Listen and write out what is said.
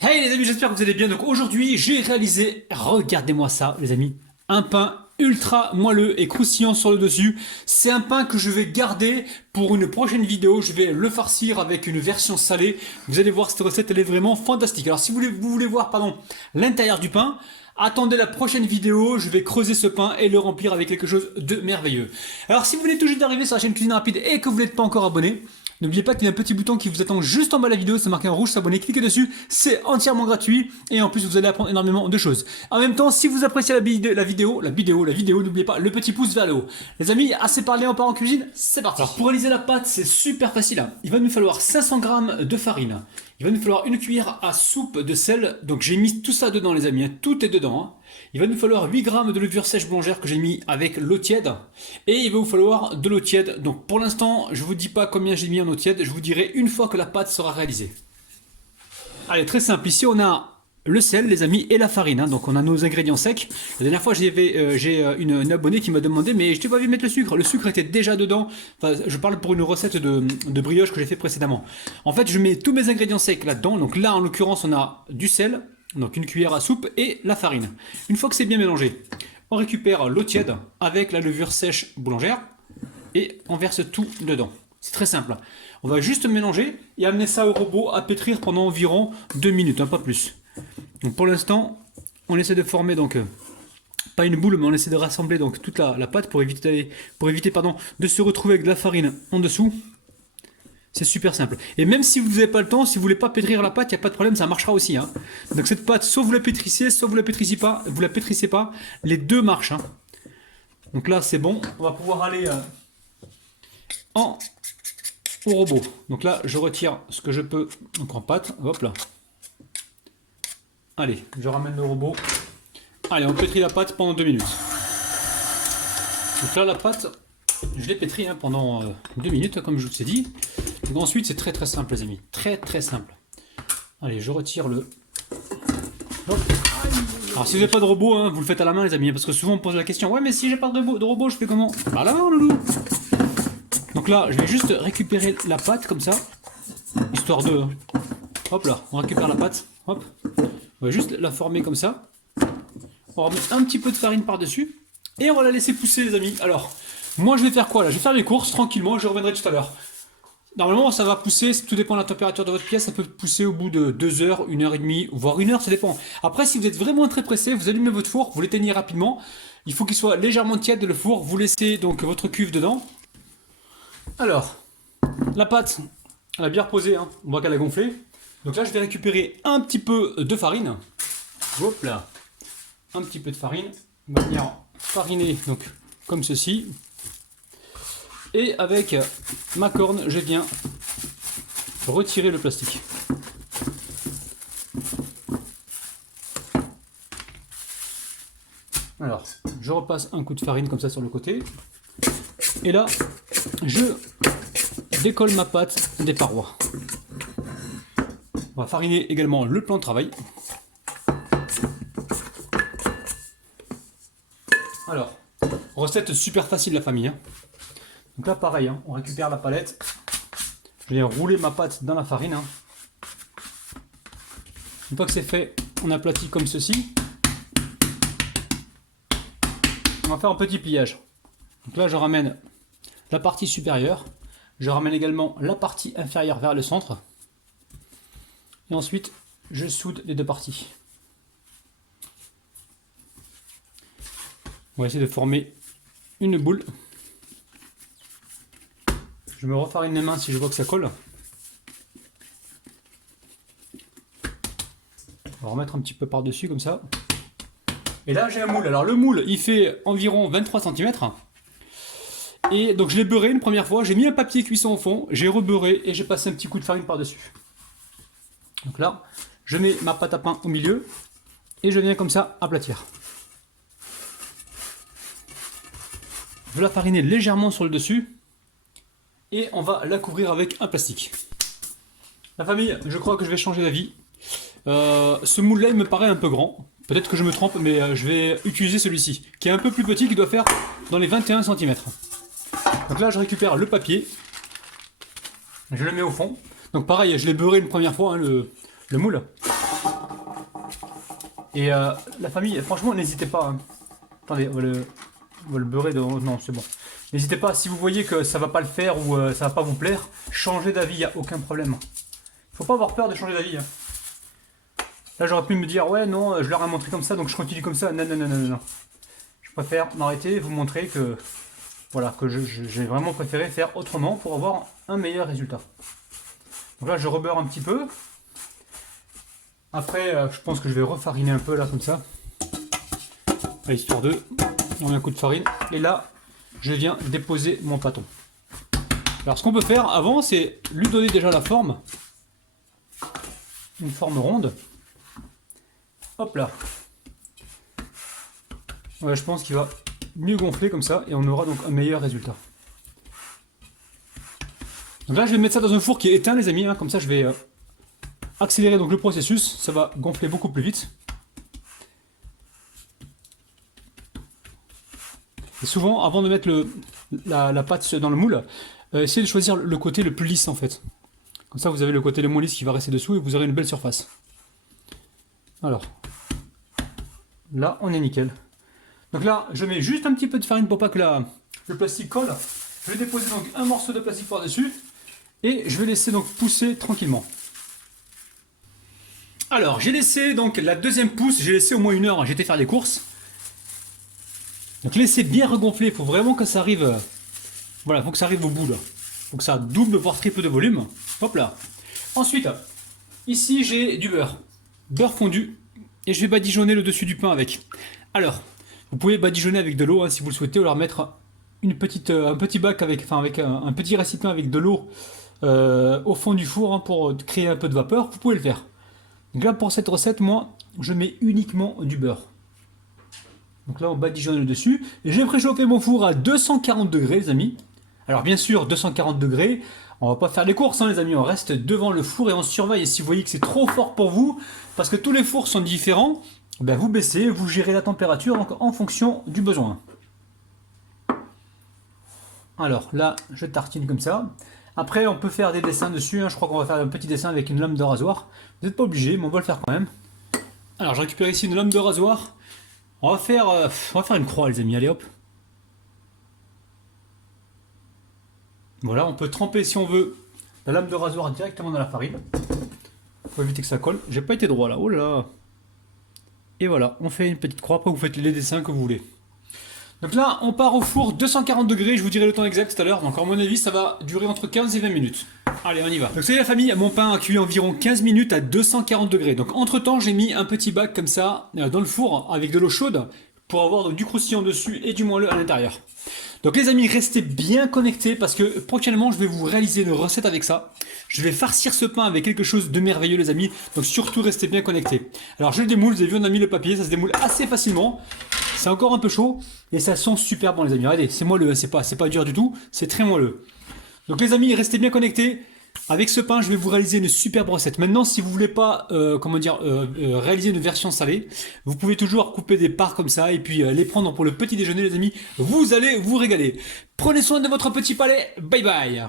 Hey les amis, j'espère que vous allez bien. Donc aujourd'hui, j'ai réalisé, regardez-moi ça les amis, un pain ultra moelleux et croustillant sur le dessus. C'est un pain que je vais garder pour une prochaine vidéo. Je vais le farcir avec une version salée. Vous allez voir, cette recette, elle est vraiment fantastique. Alors si vous voulez voir l'intérieur du pain, attendez la prochaine vidéo. Je vais creuser ce pain et le remplir avec quelque chose de merveilleux. Alors si vous venez tout juste d'arriver sur la chaîne Cuisine Rapide et que vous n'êtes pas encore abonné, n'oubliez pas qu'il y a un petit bouton qui vous attend juste en bas de la vidéo, c'est marqué en rouge, s'abonner, cliquez dessus, c'est entièrement gratuit et en plus vous allez apprendre énormément de choses. En même temps, si vous appréciez la vidéo, n'oubliez pas le petit pouce vers le haut. Les amis, assez parlé, on part en cuisine, c'est parti. Alors pour réaliser la pâte, c'est super facile. Il va nous falloir 500 g de farine, il va nous falloir une cuillère à soupe de sel, donc j'ai mis tout ça dedans les amis, tout est dedans. Il va nous falloir 8 g de levure sèche boulangère que j'ai mis avec l'eau tiède. Et il va vous falloir de l'eau tiède. Donc pour l'instant, je ne vous dis pas combien j'ai mis en eau tiède. Je vous dirai une fois que la pâte sera réalisée. Allez, très simple. Ici, on a le sel, les amis, et la farine. Donc on a nos ingrédients secs. La dernière fois, j'ai une abonnée qui m'a demandé, mais je t'ai pas vu mettre le sucre. Le sucre était déjà dedans. Enfin, je parle pour une recette de brioche que j'ai fait précédemment. En fait, je mets tous mes ingrédients secs là-dedans. Donc là, en l'occurrence, on a du sel. Donc une cuillère à soupe et la farine. Une fois que c'est bien mélangé, on récupère l'eau tiède avec la levure sèche boulangère et on verse tout dedans. C'est très simple. On va juste mélanger et amener ça au robot à pétrir pendant environ 2 minutes, pas plus. Donc pour l'instant, on essaie de former pas une boule, mais on essaie de rassembler donc toute la pâte pour éviter de se retrouver avec de la farine en dessous. C'est super simple. Et même si vous n'avez pas le temps, si vous voulez pas pétrir la pâte, il n'y a pas de problème, ça marchera aussi. Donc cette pâte, soit vous la pétrissez, soit vous la pétrissez pas, les deux marchent. Donc là, c'est bon. On va pouvoir aller au robot. Donc là, je retire ce que je peux. Donc en pâte, hop là. Allez, je ramène le robot. Allez, on pétrit la pâte pendant 2 minutes. Donc là, la pâte, je l'ai pétrie pendant 2 minutes, comme je vous ai dit. Donc ensuite, c'est très simple, les amis. Très simple. Allez, je retire le... Hop. Alors, si vous n'avez pas de robot, vous le faites à la main, les amis. Parce que souvent, on me pose la question. Ouais, mais si j'ai pas de robot, je fais comment? Bah, à la main, loulou. Donc là, je vais juste récupérer la pâte, comme ça. Histoire de... Hop là, on récupère la pâte. Hop. On va juste la former comme ça. On va remettre un petit peu de farine par-dessus. Et on va la laisser pousser, les amis. Alors, moi, je vais faire quoi, là? Je vais faire les courses, tranquillement. Je reviendrai tout à l'heure. Normalement, ça va pousser, tout dépend de la température de votre pièce, ça peut pousser au bout de 2 heures, 1 heure et demie, voire 1 heure, ça dépend. Après, si vous êtes vraiment très pressé, vous allumez votre four, vous l'éteignez rapidement. Il faut qu'il soit légèrement tiède le four, vous laissez donc votre cuve dedans. Alors, la pâte, elle a bien reposé, on voit qu'elle a gonflé. Donc là, je vais récupérer un petit peu de farine. Hop là, un petit peu de farine. On va venir fariner, donc comme ceci. Et avec ma corne, je viens retirer le plastique. Alors, je repasse un coup de farine comme ça sur le côté. Et là, je décolle ma pâte des parois. On va fariner également le plan de travail. Alors, recette super facile la famille. Donc là pareil, on récupère la palette, je viens rouler ma pâte dans la farine. Une fois que c'est fait, on aplatit comme ceci. On va faire un petit pliage. Donc là je ramène la partie supérieure, je ramène également la partie inférieure vers le centre. Et ensuite je soude les deux parties. On va essayer de former une boule. Je me refarine les mains si je vois que ça colle. On va remettre un petit peu par-dessus comme ça. Et là j'ai un moule. Alors le moule il fait environ 23 cm. Et donc je l'ai beurré une première fois. J'ai mis un papier cuisson au fond. J'ai rebeurré et j'ai passé un petit coup de farine par-dessus. Donc là je mets ma pâte à pain au milieu. Et je viens comme ça aplatir. Je vais la fariner légèrement sur le dessus. Et on va la couvrir avec un plastique. La famille, je crois que je vais changer d'avis. Ce moule là il me paraît un peu grand. Peut-être que je me trompe, mais je vais utiliser celui-ci, qui est un peu plus petit, qui doit faire dans les 21 cm. Donc là je récupère le papier. Je le mets au fond. Donc pareil, je l'ai beurré une première fois, le moule. Et la famille, franchement, n'hésitez pas. Hein. Attendez, on va le beurrer de... Non, c'est bon. N'hésitez pas, si vous voyez que ça va pas le faire ou ça va pas vous plaire, changez d'avis, il n'y a aucun problème. Faut pas avoir peur de changer d'avis. Hein. Là, j'aurais pu me dire, ouais, non, je leur ai montré comme ça, donc je continue comme ça. Non, non, non, non, non. Je préfère m'arrêter et vous montrer que, voilà, que j'ai vraiment préféré faire autrement pour avoir un meilleur résultat. Donc là, je rebeurre un petit peu. Après, je pense que je vais refariner un peu là, comme ça. Histoire de... On met un coup de farine. Et là, je viens déposer mon pâton. Alors, ce qu'on peut faire avant, c'est lui donner déjà la forme. Une forme ronde. Hop là. Ouais, je pense qu'il va mieux gonfler comme ça et on aura donc un meilleur résultat. Donc là, je vais mettre ça dans un four qui est éteint, les amis. Hein, comme ça, je vais accélérer donc le processus. Ça va gonfler beaucoup plus vite. Et souvent, avant de mettre la pâte dans le moule, essayez de choisir le côté le plus lisse en fait. Comme ça, vous avez le côté le moins lisse qui va rester dessous et vous aurez une belle surface. Alors, là, on est nickel. Donc là, je mets juste un petit peu de farine pour pas que le plastique colle. Je vais déposer donc un morceau de plastique par-dessus et je vais laisser donc pousser tranquillement. Alors, j'ai laissé donc la deuxième pousse, j'ai laissé au moins 1 heure, j'étais faire des courses. Donc laissez bien regonfler, il faut vraiment que ça arrive, voilà, il faut que ça arrive au bout là. Il faut que ça double voire triple de volume. Hop là. Ensuite, ici j'ai du beurre. Beurre fondu et je vais badigeonner le dessus du pain avec. Alors, vous pouvez badigeonner avec de l'eau hein, si vous le souhaitez, ou leur mettre un petit bac avec un petit récipient avec de l'eau au fond du four hein, pour créer un peu de vapeur. Vous pouvez le faire. Donc là pour cette recette, moi, je mets uniquement du beurre. Donc là on badigeonne le dessus. J'ai préchauffé mon four à 240 degrés les amis. Alors bien sûr 240 degrés, on va pas faire les courses hein, les amis, on reste devant le four et on surveille. Et si vous voyez que c'est trop fort pour vous, parce que tous les fours sont différents, ben vous baissez, vous gérez la température donc en fonction du besoin. Alors là je tartine comme ça. Après on peut faire des dessins dessus, hein. Je crois qu'on va faire un petit dessin avec une lame de rasoir. Vous n'êtes pas obligé mais on va le faire quand même. Alors je récupère ici une lame de rasoir. On va faire une croix les amis, allez hop. Voilà, on peut tremper si on veut la lame de rasoir directement dans la farine. Pour éviter que ça colle. J'ai pas été droit là, oh là là. Et voilà, on fait une petite croix, après vous faites les dessins que vous voulez. Donc là, on part au four 240 degrés, je vous dirai le temps exact tout à l'heure. Donc à mon avis, ça va durer entre 15 et 20 minutes. Allez, on y va. Donc salut la famille, mon pain a cuit environ 15 minutes à 240 degrés. Donc entre temps, j'ai mis un petit bac comme ça dans le four avec de l'eau chaude pour avoir donc, du croustillant dessus et du moelleux à l'intérieur. Donc les amis, restez bien connectés parce que prochainement, je vais vous réaliser une recette avec ça. Je vais farcir ce pain avec quelque chose de merveilleux les amis. Donc surtout, restez bien connectés. Alors je le démoule, vous avez vu, on a mis le papier, ça se démoule assez facilement. C'est encore un peu chaud et ça sent super bon les amis. Regardez, c'est moelleux, c'est pas dur du tout, c'est très moelleux. Donc les amis, restez bien connectés. Avec ce pain, je vais vous réaliser une superbe recette. Maintenant, si vous voulez pas, réaliser une version salée, vous pouvez toujours couper des parts comme ça et puis les prendre pour le petit déjeuner, les amis. Vous allez vous régaler. Prenez soin de votre petit palais. Bye bye.